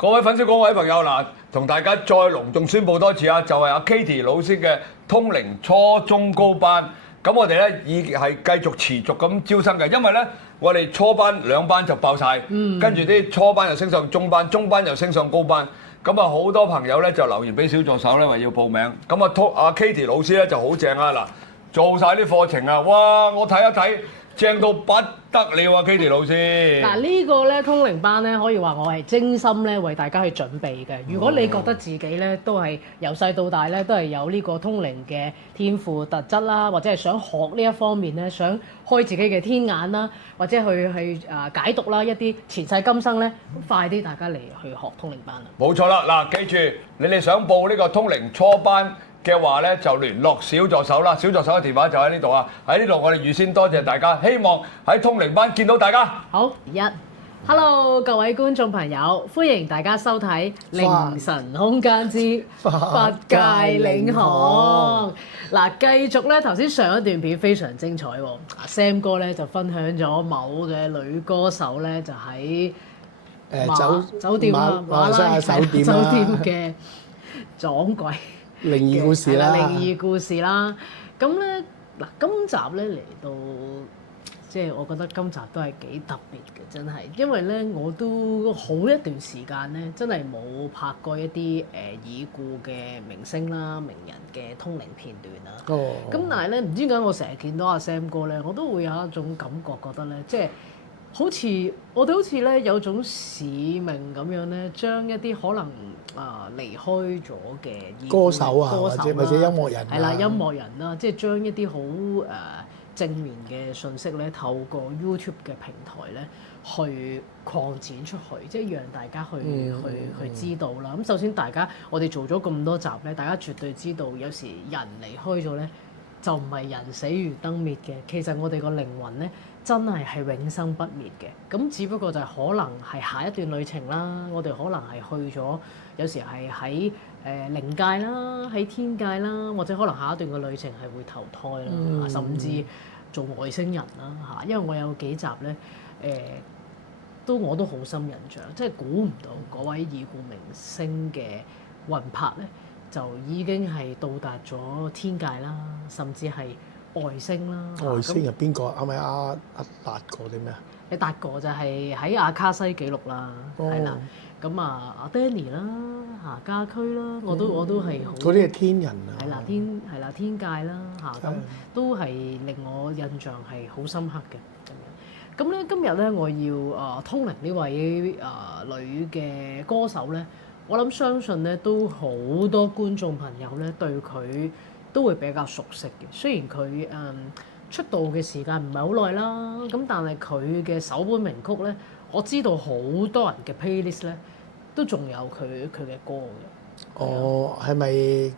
各位粉絲、各位朋友嗱，同大家再隆重宣佈多次啊，就係阿 Katie 老師嘅通靈初中高班。咁我哋咧已係繼續持續咁招生嘅，因為咧我哋初班兩班就爆晒，跟住啲初班又升上中班，中班又升上高班。咁啊好多朋友咧就留言俾小助手咧話要報名。咁阿 Katie 老師咧就好正啊嗱，做晒啲課程啊，哇！我睇一睇。正到不得了啊 ，Katie 老師！嗱呢個咧通靈班咧，可以話我係精心咧為大家去準備嘅。如果你覺得自己咧都係由細到大咧都係有呢個通靈嘅天賦特質啦，或者係想學呢一方面咧，想開自己嘅天眼啦，或者去解讀啦一啲前世今生咧，快啲大家嚟去學通靈班啦！冇錯啦，嗱，記住你哋想報呢個通靈初班嘅話咧，就聯絡小助手啦。小助手嘅電話就喺呢度啊！喺呢度我哋預先多謝大家，希望喺通靈班見到大家。好，Hello 各位觀眾朋友，歡迎大家收睇《靈神空間之法界領航》。嗱，繼續咧頭先上一段片非常精彩喎。阿 Sam 哥咧就分享咗某嘅女歌手咧就喺酒店啊，馬拉酒店嘅撞鬼。靈異故事啦，靈異故事啦。咁咧嗱，今集咧嚟到，即係我覺得今集都係幾特別嘅，真係，因為咧我都好一段時間咧，真係冇拍過一啲已故嘅明星啦、名人嘅通靈片段啦。哦。咁但係咧，唔知點解我成日見到阿 Sam 哥咧，我都會有一種感覺，覺得咧，即係好似我哋好似咧有種使命咁樣咧，將一啲可能離開咗嘅歌手啊，或者音樂人係啦，音樂人啦，即係將一啲好正面嘅信息咧，透過 YouTube 嘅平台咧，去擴展出去，即係讓大家去知道啦。咁首先我哋做咗咁多集咧，大家絕對知道，有時人離開咗咧，就唔係人死如燈滅嘅。其實我哋個靈魂咧，真係永生不滅嘅。咁只不過就係可能係下一段旅程啦，我哋可能係去咗。有時係喺靈界啦，喺天界啦，或者可能下一段嘅旅程係會投胎啦，甚至做外星人啦嚇。因為我有幾集咧，我都好深印象，即係估唔到嗰位已故明星嘅魂魄咧，就已經係到達咗天界啦，甚至係外星啦。外星係邊個？係咪阿達哥定咩啊？你達哥就係喺阿卡西記錄啦，係啦。咁阿 Danny 啦，家駒啦，我都係好。嗰啲係天人啊。係啦，天界啦嚇，咁都係令我印象係好深刻嘅咁樣。咁咧今日咧我要通靈呢位女嘅歌手咧，我諗相信咧都好多觀眾朋友咧對佢都會比較熟悉嘅。雖然佢出道嘅時間唔係好耐啦，咁但係佢嘅首本名曲咧。我知道好多人嘅 playlist 咧，都仲有佢嘅歌嘅。哦，係咪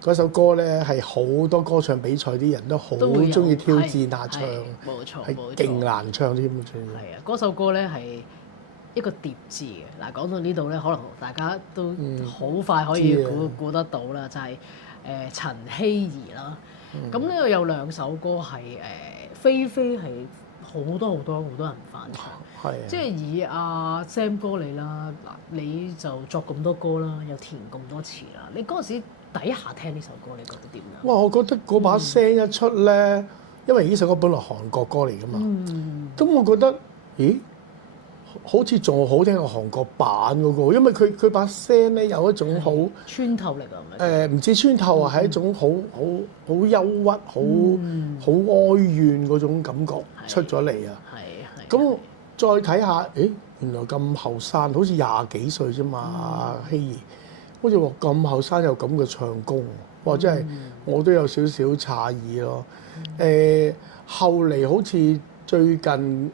嗰首歌咧係好多歌唱比賽啲人都好中意挑戰下唱，冇錯，係勁難唱添。係啊，嗰首歌咧係一個疊字嘅。嗱，講到呢度咧，可能大家都好快可以估得到啦，就係陳僖儀啦。咁呢度有兩首歌係菲菲係。好多人翻唱，即係以阿 Sam 哥你啦，嗱你就作咁多歌啦，又填咁多詞啦，你嗰陣時底下聽呢首歌，你覺得點樣？哇！我覺得嗰把聲一出咧，因為呢首歌本來韓國歌嚟噶嘛，咁我覺得，咦，好似仲好聽過韓國版嗰個，因為佢把聲咧有一種好穿透力啊，係咪？唔知穿透啊，係一種好憂鬱、好哀怨嗰種感覺出咗嚟啊！咁再睇下，誒原來咁後生，好似廿幾歲啫嘛，僖儀，好似話咁後生有咁嘅唱功，哇！真係我都有少少詫異咯。後嚟好似最近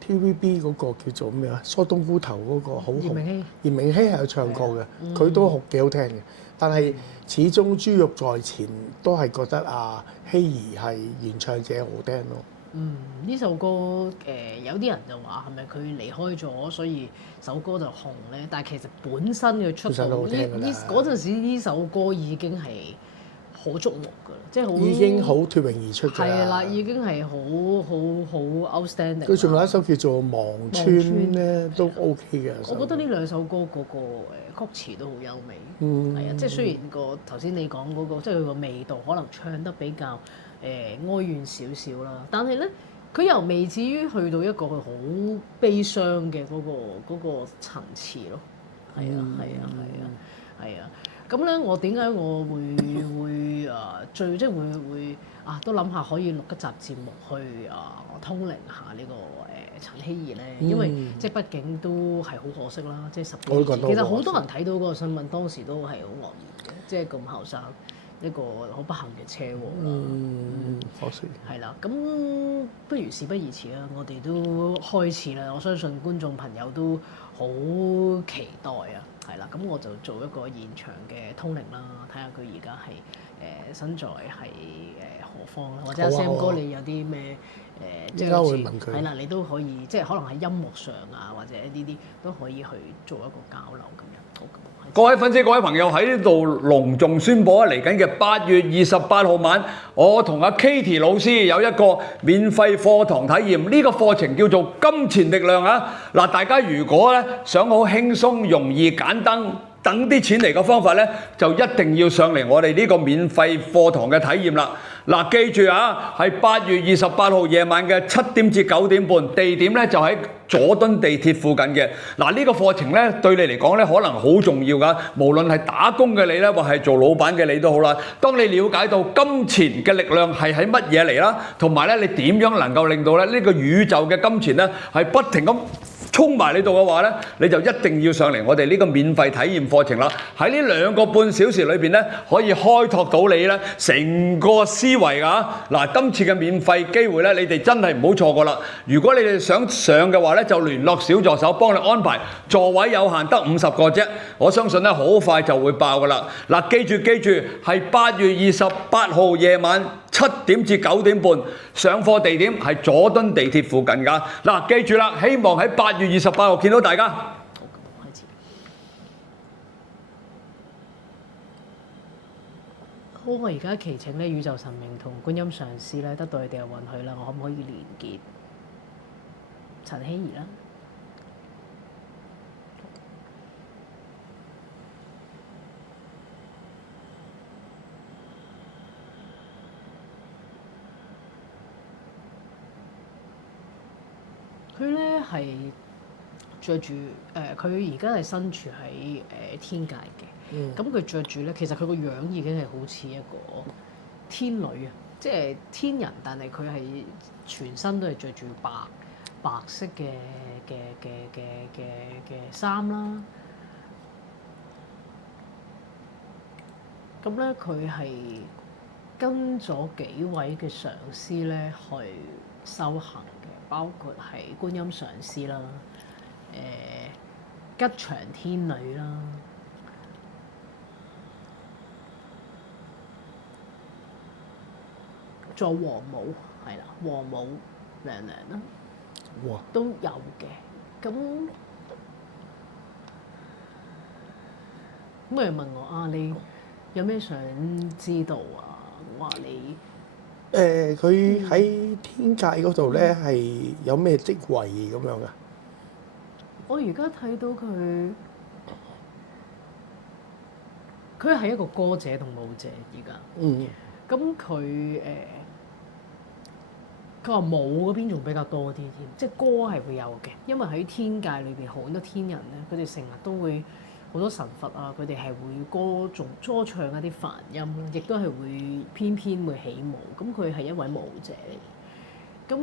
TVB 嗰個叫做咩啊？蘇冬菇頭嗰個好紅，嚴明熙係有唱過嘅，佢都幾好聽嘅。但係始終豬肉在前，都係覺得僖儀係原唱者好聽咯。呢首歌有啲人就話係咪佢離開咗，所以首歌就紅咧？但係其實本身佢出道嗰陣時，呢首歌已經係好矚目㗎啦，即係好已經好脫穎而出㗎係啦，已經係好 outstanding。佢仲有一首叫做《忘川》咧，都 OK 嘅。我覺得呢兩首歌嗰個曲詞都好優美，係啊，即係雖然個頭先你講嗰個，即係佢個味道可能唱得比較哀怨少少啦，但係咧佢又未至於去到一個好悲傷嘅嗰個層次咯。係啊，係啊，係啊，係啊。咁咧，我點解我會即係會都諗下可以錄一集節目去通靈下呢個陳希怡咧，因為即係畢竟都係好可惜啦，即係10幾年前，其實好多人睇到嗰個新聞，當時都係好愕然嘅，即係咁後生一個好不幸嘅車禍啦。可惜。係啦，咁不如事不宜遲啦，我哋都開始啦，我相信觀眾朋友都好期待啊！係啦，咁我就做一個現場嘅通靈啦，睇下佢而家係身在係何方啦，或者阿 Sam 哥你有啲咩即係好似係啦，你都可以即係可能喺音樂上啊，或者呢啲都可以去做一個交流咁樣。好，各位粉絲、各位朋友喺呢度隆重宣佈啊！嚟緊嘅8月28號晚，我同阿 Katie 老師有一個免費課堂體驗。呢個課程叫做金錢力量啊！嗱，大家如果咧想好輕鬆、容易、簡單等啲錢嚟嘅方法咧，就一定要上嚟我哋呢個免費課堂嘅體驗啦。嗱，記住啊，係8月28號夜晚嘅7點至9點半，地點咧就喺佐敦地鐵附近嘅。嗱，呢個課程咧對你嚟講咧可能好重要㗎，無論係打工嘅你咧，或係做老闆嘅你都好啦。當你了解到金錢嘅力量係喺乜嘢嚟啦，同埋咧你點樣能夠令到咧呢個宇宙嘅金錢咧係不停咁衝埋你度嘅話咧，你就一定要上嚟我哋呢個免費體驗課程啦。喺呢2個半小時裏邊咧，可以開拓到你咧成個思維㗎。嗱，今次嘅免費機會咧，你哋真係唔好錯過啦。如果你哋想上嘅話咧，就聯絡小助手幫你安排，座位有限，得50個啫。我相信咧好快就會爆㗎啦。嗱，記住係8月28號夜晚7點至9點半，上課地點係佐敦地鐵附近㗎。嗱，記住啦，希望喺8月28號見到大家。好，開始。好，我而家祈請咧宇宙神明同觀音上師咧得到你哋嘅允許啦，我可唔可以連結陳希怡啦？佢咧係着住佢而家係身處喺天界嘅。咁佢着住咧，其實佢個樣已經係好似一個天女啊，即係天人，但係佢係全身都係着住白色嘅衫啦。咁咧佢係跟咗幾位嘅上師咧去修行嘅，包括係觀音上師啦、吉祥天女啦。做黃母係啦，黃母娘娘啦，哇，都有嘅。咁佢問我啊，你有咩想知道啊？我話你佢喺天界嗰度咧係有咩職位咁樣噶？我而家睇到佢係一個歌者同舞者而家。咁佢話舞嗰邊仲比較多啲添，即係歌係會有嘅，因為喺天界裏邊好多天人咧，佢哋成日都會好多神佛啊，佢哋係會歌唱一啲梵音，亦都係會偏會起舞。咁佢係一位舞者嚟嘅，咁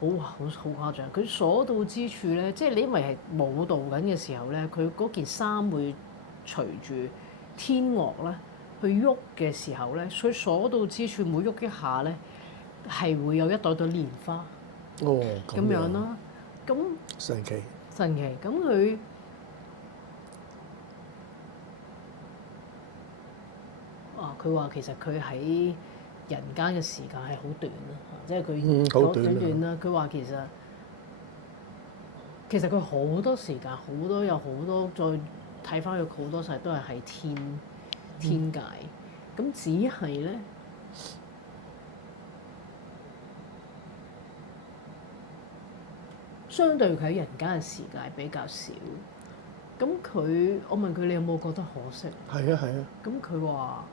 好誇張。佢所到之處咧，即係你因為係舞蹈緊嘅時候咧，佢嗰件衫會隨住天樂咧去喐嘅時候咧，佢所到之處每喐一下咧，係會有一朵朵蓮花。哦，咁樣啦，咁神奇。咁佢佢話其實佢喺人間嘅時間係好短啦，即係佢好短啦。佢話其實佢好多時間，有好多再睇翻佢好多世都係喺天界，咁只係咧。相對佢喺人間嘅時間比較少，咁我問佢你有冇覺得可惜？係啊係啊。咁佢話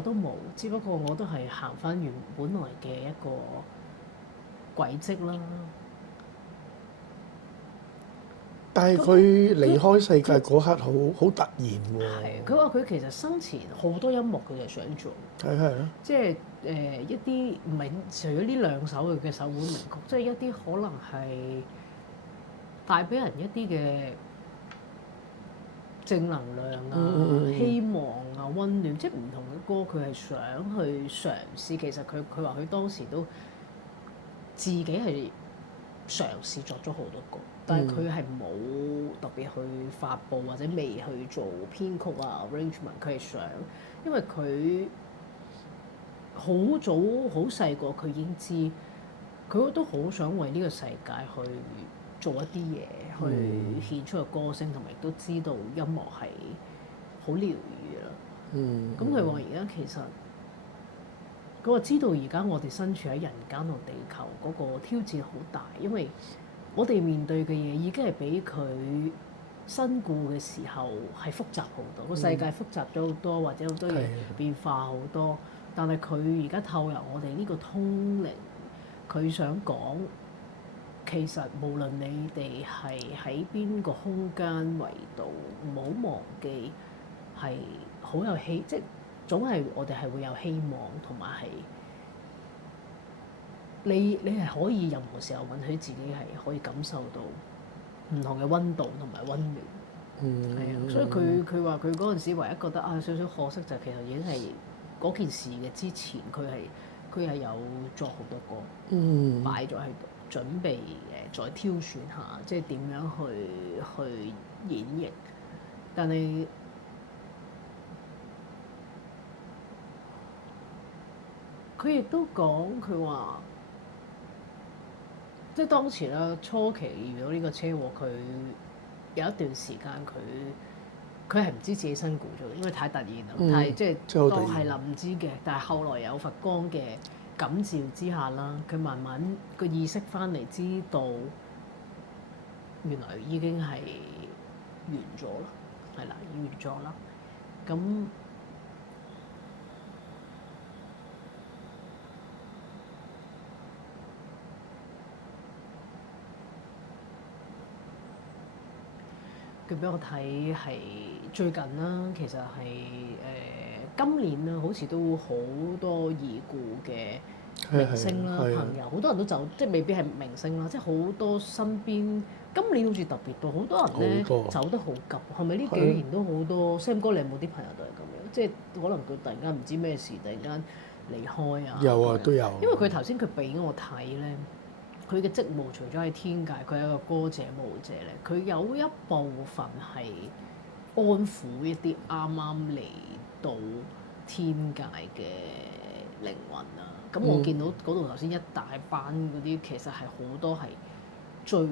都冇，只不過我都係行翻原本來嘅一個軌跡啦。但係佢離開世界嗰刻好突然喎。係，佢話佢其實生前好多音樂佢就想做。係啊。即係一啲唔係除咗呢兩首佢嘅首本名曲，即係一啲可能係帶俾人一啲嘅正能量啊、希望啊、溫暖，即係唔同嘅歌，佢係想去嘗試。其實佢話佢當時都自己係嘗試作咗好多歌，但係佢係冇特別去發布或者未去做編曲啊、arrangement。佢係想，因為佢好早好細個，佢已經知佢都好想為呢個世界去做一啲嘢，去獻出個歌聲，同埋亦都知道音樂係好療愈啦。咁佢話而家其實佢話知道而家我哋身處喺人間同地球嗰個挑戰好大，因為我哋面對嘅嘢已經係比佢身故嘅時候係複雜好多，個世界複雜咗好多，或者好多嘢變化好多。但係佢而家透入我哋呢個通靈，佢想講，其實無論你哋係喺邊個空間維度，唔好忘記係好有希，即係總係我哋係會有希望，同埋係你係可以任何時候允許自己係可以感受到唔同嘅溫度同埋溫暖。係啊，所以佢話佢嗰陣時唯一覺得少少可惜就係其實已經係嗰件事嘅之前，佢係有作好多歌，擺咗喺度，準備再挑選下，即係點樣去演繹。但係佢亦都講，佢話即係當時啦，初期遇到呢個車禍，佢有一段時間佢係唔知自己身故咗，因為太突然啦。但係即係當係啦，唔知嘅。但係後來有佛光嘅感召之下啦，佢慢慢個意識翻嚟，知道原來已經係完咗啦，係啦，完咗啦。咁佢俾我睇係最近啦，其實係今年啦，好似都好多已故嘅明星啦、朋友，好多人都走，即係未必係明星啦，即係好多身邊今年好似特別多，好多人咧走得好急，係咪呢幾年都好多？Sam 哥，你有冇啲朋友都係咁樣？即係可能佢突然間唔知咩事，突然間離開啊？有啊，都有。因為佢頭先佢俾我睇咧。佢嘅職務除咗喺天界，佢係一個歌者舞者咧。佢有一部分係安撫一啲啱啱嚟到天界嘅靈魂啊。咁我見到嗰度頭先一大班嗰啲，其實係好多係最啱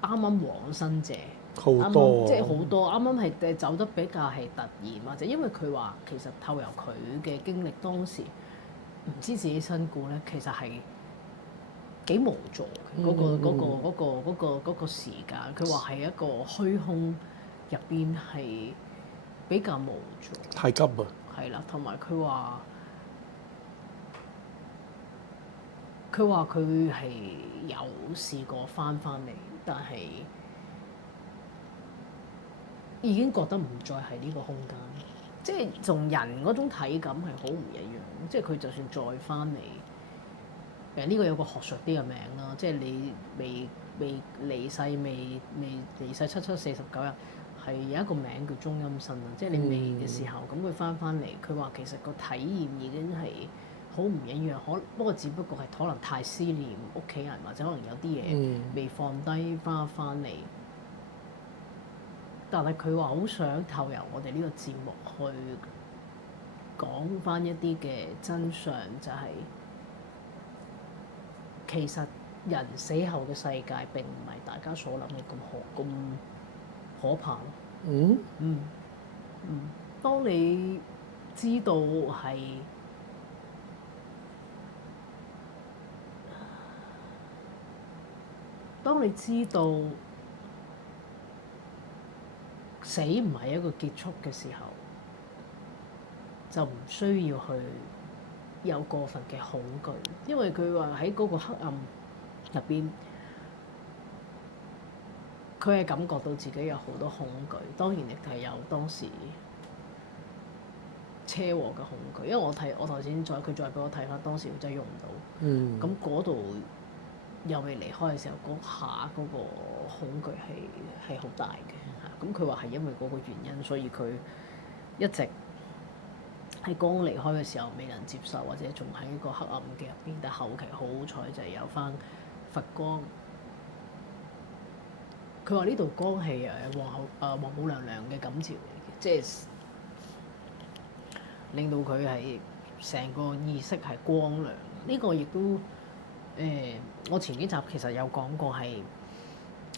啱往生者，好多即係好多啱啱係走得比較係突然，或者因為佢話其實透由佢嘅經歷，當時唔知自己身故咧，其實係幾無助嗰個時間，佢話係一個虛空入邊係比較無助。太急啊！係啦，同埋佢話佢係有試過翻嚟，但係已經覺得唔再係呢個空間，即係同人嗰種體感係好唔一樣。即係佢就算再翻嚟。呢個有個學術啲嘅名啦，即係你未離世未離世749日，係有一個名叫中陰身啊，即係你未嘅時候，咁佢翻嚟，佢話其實個體驗已經係好唔一樣，不過只不過係可能太思念屋企人，或者可能有啲嘢未放低翻嚟。但係佢話好想透由我哋呢個節目去講翻一啲嘅真相，就係。其實人死後嘅世界並唔係大家所諗嘅咁可怕咯。當你知道係死唔係一個結束嘅時候，就唔需要去有過分嘅恐懼，因為佢話喺嗰個黑暗入邊，佢係感覺到自己有好多恐懼，當然亦係有當時車禍嘅恐懼。因為我頭先佢再俾我睇翻，當時佢真係喐唔到。咁嗰度又未離開嘅時候，嗰下嗰個恐懼係好大嘅。咁佢話係因為嗰個原因，所以佢一直喺剛離開嘅時候未能接受，或者仲喺個黑暗嘅入邊。但後期好彩就係有翻佛光。佢話呢度光係皇母娘娘嘅感召嚟嘅，即係令到佢係成個意識係光亮。呢個亦都我前幾集其實有講過，係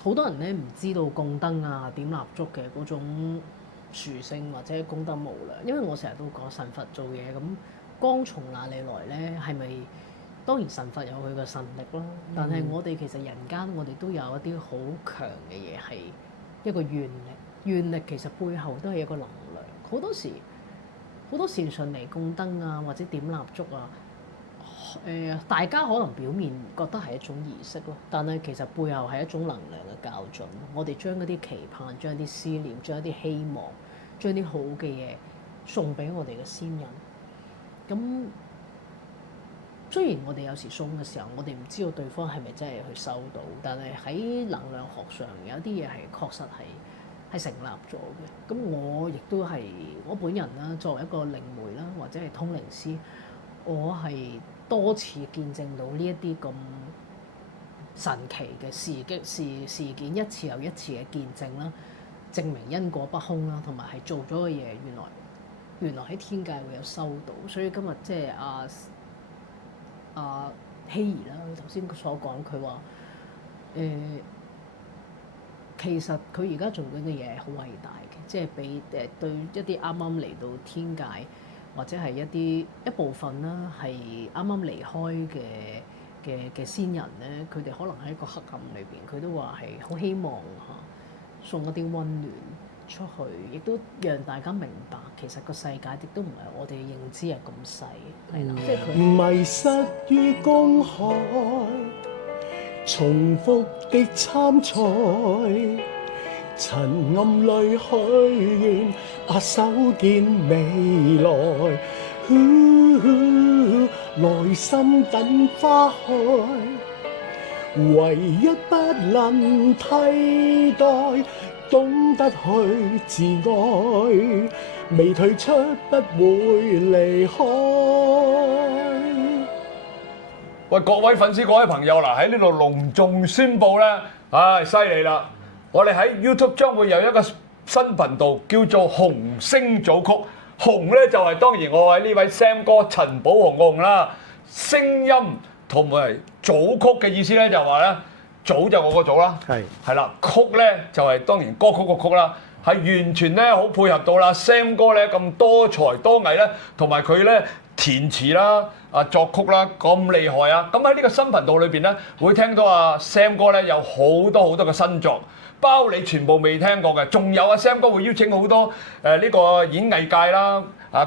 好多人咧唔知道供燈啊、點蠟燭嘅嗰種殊勝或者功德無量。因為我成日都講神佛做嘢咁光從哪裡來咧？係咪當然神佛有佢嘅神力啦，但係我哋其實人間我哋都有一啲好強嘅嘢，係一個願力。願力其實背後都係一個能量。好多時上嚟供燈啊，或者點蠟燭啊，大家可能表面覺得係一種儀式咯，但係其實背後係一種能量嘅校準。我哋將一啲期盼、將一啲思念、將一啲希望、將啲好嘅嘢送俾我哋嘅先人。咁雖然我哋有時送嘅時候，我哋唔知道對方係咪真係去收到，但係喺能量學上有啲嘢係確實係成立咗嘅。咁我亦都係我本人啦，作為一個靈媒啦，或者係通靈師，我係多次見證到呢一啲咁神奇嘅事件，一次又一次嘅見證啦，證明因果不空啦，同埋係做咗嘅嘢原來喺天界會有收到。所以今日即係希兒啦，頭先所講佢話其實佢而家做緊嘅嘢係好偉大嘅，即係俾對一啲啱啱嚟到天界或者係一部分啦，係啱啱離開嘅先人咧，佢哋可能喺個黑暗裏邊，佢都話係好希望送一啲溫暖出去，亦都讓大家明白其實個世界亦都唔係我哋認知係咁細，係啦，即係佢迷失於公海，重複的參賽，塵暗裏許願，把手見未來，內心等花開，唯一不能替代，懂得去自愛，未退出不會離開。喂，各位粉絲、各位朋友嗱，喺呢度隆重宣佈咧，唉，犀利啦！我哋喺 YouTube 將會有一個新頻道，叫做紅星組曲。紅咧就係當然我喺呢位 Sam 哥陳寶鴻個紅啦，聲音同埋組曲嘅意思咧就話咧，組就我個組啦，係啦，曲咧就係當然歌曲個曲啦，係完全咧好配合到啦 Sam 哥咧咁多才多藝咧，同埋佢咧填詞啦、作曲啦咁厲害啊！咁喺呢個新頻道裏邊咧，會聽到Sam 哥咧有好多嘅新作。包你全部未聽過嘅，仲有Sam 哥會邀請好多呢個演藝界啦、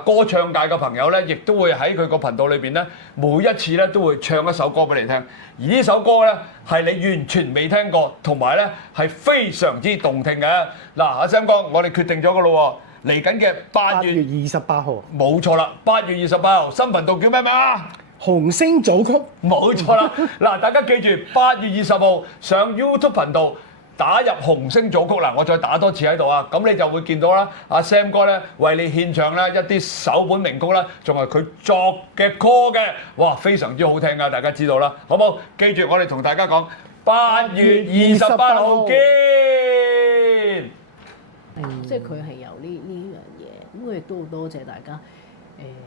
歌唱界嘅朋友咧，亦都會喺佢個頻道裏邊咧，每一次咧都會唱一首歌俾你聽。而呢首歌咧係你完全未聽過，同埋咧係非常之動聽嘅。嗱，Sam 哥，我哋決定咗噶咯喎，嚟緊嘅8月28號，冇錯啦，8月28號新頻道叫咩名啊？紅星組曲，冇錯啦。嗱，大家記住8月20號上 YouTube 頻道。打入紅星組曲嗱，我再打多次喺度啊，咁你就會見到啦。阿 Sam 哥咧為你獻唱咧一啲首本名曲啦，仲係佢作嘅歌嘅，哇，非常之好聽噶，大家知道啦，好冇？記住我哋同大家講8月28號見。即係佢係有呢樣嘢，咁佢亦都好多謝大家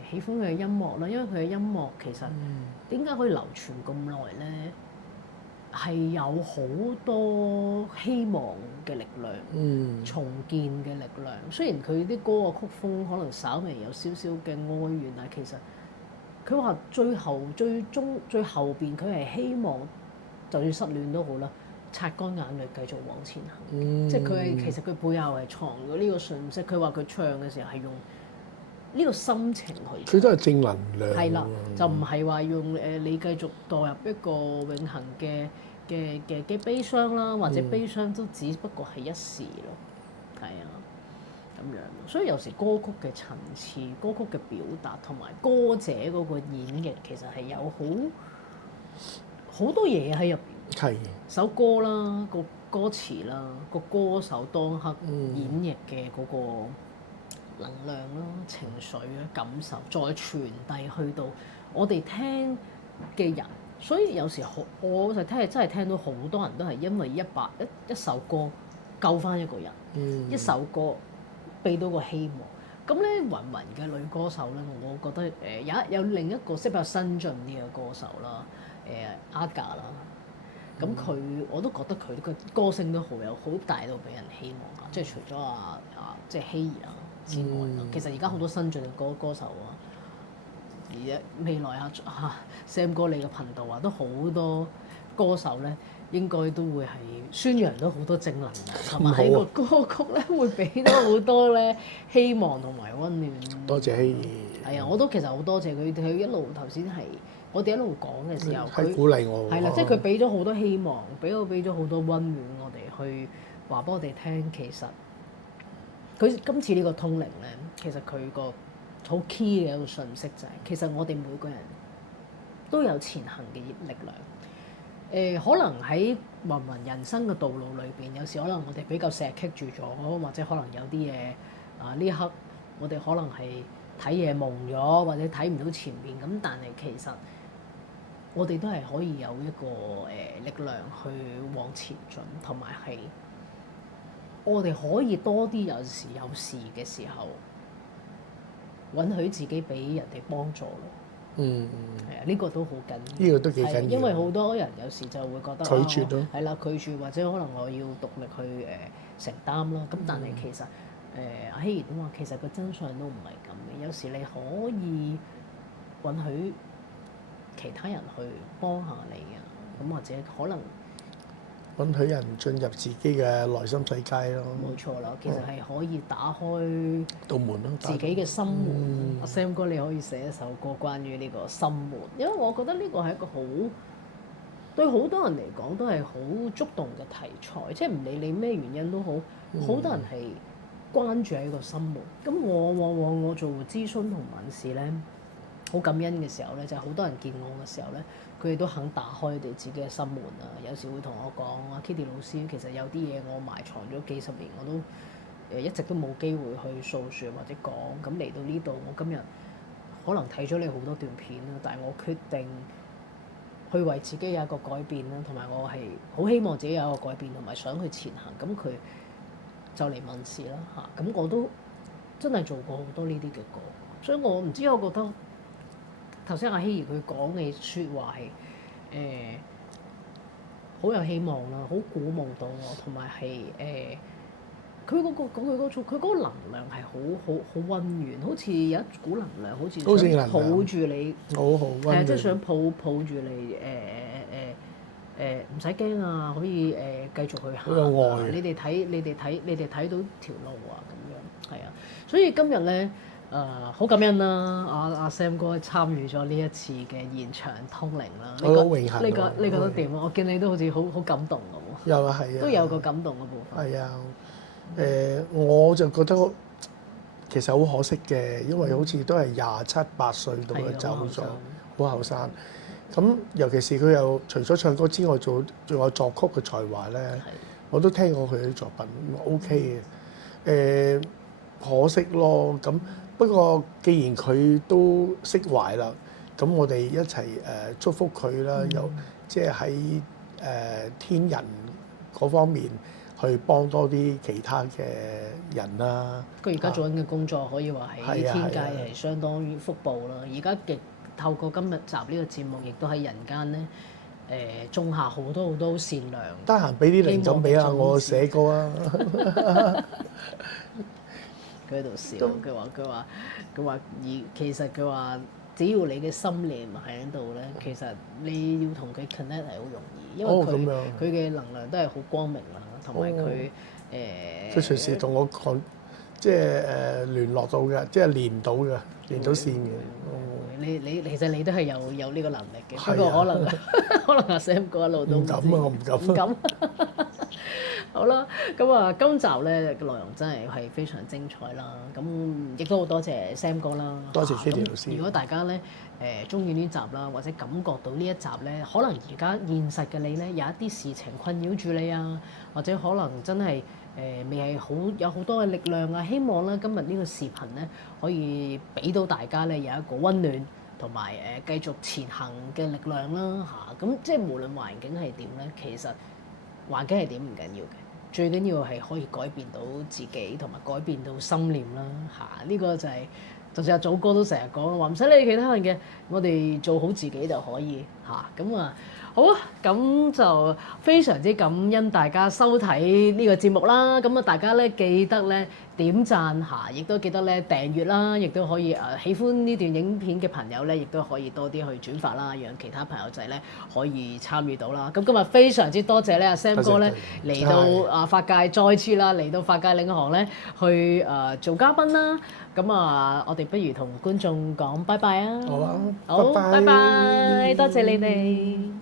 喜歡佢嘅音樂啦，因為佢嘅音樂其實點解可以流傳咁耐咧？係有好多希望嘅力量，重建嘅力量。雖然佢啲歌嘅曲風可能稍微有少少嘅哀怨，但係其實佢話最後邊佢係希望，就算失戀都好啦，擦乾眼淚繼續往前行。即係其實佢背後係藏咗呢個訊息。佢話佢唱嘅時候係用呢個心情去，佢都係正能量。係啦，就唔係話用你繼續墮入一個永恆嘅悲傷啦，或者悲傷都只不過係一時咯，係啊，咁樣。所以有時歌曲嘅層次、歌曲嘅表達同埋歌者嗰個演繹，其實係有好多嘢喺入邊。係首歌啦，個歌詞啦，個歌手當刻演繹嘅嗰個能量啦、情緒啦、感受，再傳遞去到我哋聽嘅人。所以有時我就真係聽到好多人都係因為一首歌救翻一個人，一首歌俾到個希望。咁咧，芸芸嘅女歌手咧，我覺得有另一個即係比較新進啲嘅歌手啦，AGA 啦。咁我都覺得佢個歌聲都好大到俾人希望啊！即係除咗即係希兒啊之外啦，其實而家好多新進嘅歌手啊，而家未來Sam 哥你嘅頻道都好多歌手咧，應該都會係宣揚到好多正能量，同埋喺個歌曲咧會俾到好多咧希望同埋溫暖。多謝希兒。係啊，我都其實好多謝佢一路頭先係。我哋一路講嘅時候，佢鼓勵我。係啦，即係佢俾咗好多希望，俾咗好多溫暖，我哋去話俾我哋聽。其實佢今次呢個通靈咧，其實佢個好 key 嘅一個訊息就係，其實我哋每個人都有前行嘅力量。可能喺芸芸人生嘅道路裏邊，有時可能我哋比較成日棘住咗，或者可能有啲嘢呢一刻我哋可能係睇嘢矇咗，或者睇唔到前面咁，但係其實我哋都係可以有一個力量去往前進，同埋係我哋可以多啲有時有事嘅時候，允許自己俾人哋幫助咯。係啊，呢個都好緊要。呢個都幾緊要。因為好多人有時就會覺得拒絕咯。係啦，拒絕或者可能我要獨立去承擔啦。咁但係其實阿希兒點話？其實個真相都唔係咁嘅。有時你可以允許其他人去幫下你啊，咁或者可能允許人進入自己嘅內心世界咯。冇錯啦，其實係可以打開道門咯，自己嘅心門。阿 Sam 哥，你可以寫一首歌關於呢個心門，因為我覺得呢個係一個對好多人嚟講都係好觸動嘅題材，即係唔理你咩原因都好，好多人係關注喺個心門。咁我做諮詢同問事咧，好感恩嘅時候咧，就係好多人見我嘅時候咧，佢哋都肯打開佢哋自己嘅心門啊！有時會同我講，阿 Kitty 老師，其實有啲嘢我埋藏咗幾十年，我都一直都冇機會去訴説或者講。咁嚟到呢度，我今日可能睇咗你好多段片啦，但係我決定去為自己有一個改變啦，同埋我係好希望自己有一個改變，同埋想去前行。咁佢就嚟問事啦嚇，咁我都真係做過好多呢啲嘅歌，所以我唔知，我覺得頭先阿希兒佢講嘅説話係好有希望啦，好鼓舞到我，同埋係佢嗰個能量係好溫暖，好似有一股能量，好似想抱住你，好溫暖，係啊，即係想抱住你唔使驚啊，可以繼續去行啊！你哋睇到條路啊，咁樣係啊，所以今日咧好感恩啦，阿 Sam 哥參與咗呢一次嘅現場通靈啦。我好榮幸。你覺得點啊？我見你都好似好感動咁喎。有啊，係啊。都有個感動嘅部分。係啊，我就覺得其實好可惜嘅，因為好似都係27、8歲到就走咗，好後生。咁尤其是佢又除咗唱歌之外，仲有作曲嘅才華咧，我都聽過佢啲作品 OK 嘅。可惜咯，咁不過既然佢都釋懷啦，咁我哋一齊祝福佢啦，又即係喺天人嗰方面去幫多啲其他嘅人啦。佢而家做緊嘅工作可以話喺天界係相當於福報啦。而家亦透過今日集呢個節目，亦都喺人間咧種下好多好多善良。得閒俾啲靈感俾下我寫歌啊！佢喺度笑，佢話其實佢話只要你嘅心念喺度咧，其實你要同佢 connect 係好容易，因為佢嘅能量都係好光明啦，同埋佢佢隨時同我即係聯絡到嘅，即係連到嘅，連到線嘅。你其實你都係有呢個能力嘅，不過可能阿 Sam 嗰一路都唔敢啊！我唔敢。好啦，咁啊，今集咧嘅內容真係非常精彩啦。咁亦都好多謝 Sam 哥啦。多謝 Kitty 老師。如果大家咧中意呢集啦，或者感覺到呢一集咧，可能而家現實嘅你咧有一啲事情困擾住你啊，或者可能真係未係有好多嘅力量啊。希望咧今日呢個視頻咧可以俾到大家咧有一個溫暖同埋繼續前行嘅力量啦嚇。咁即係無論環境係點咧，其實環境係點唔緊要嘅。最緊要係可以改變到自己，同埋改變到心念啦嚇。呢個就係阿祖哥都成日講話，唔使理其他人嘅，我哋做好自己就可以嚇。咁啊好啊，咁就非常之感恩大家收睇呢個節目啦。咁啊，大家咧記得咧點讚嚇，亦都記得咧訂閱啦，亦都可以喜歡呢段影片嘅朋友咧，亦都可以多啲去轉發啦，讓其他朋友仔咧可以參與到啦。咁今日非常之多謝咧阿 Sam 哥咧嚟到法界再次啦，嚟到法界領航咧去做嘉賓啦。咁啊，我哋不如同觀眾講拜拜啊！好啊，好，拜拜，多謝你哋。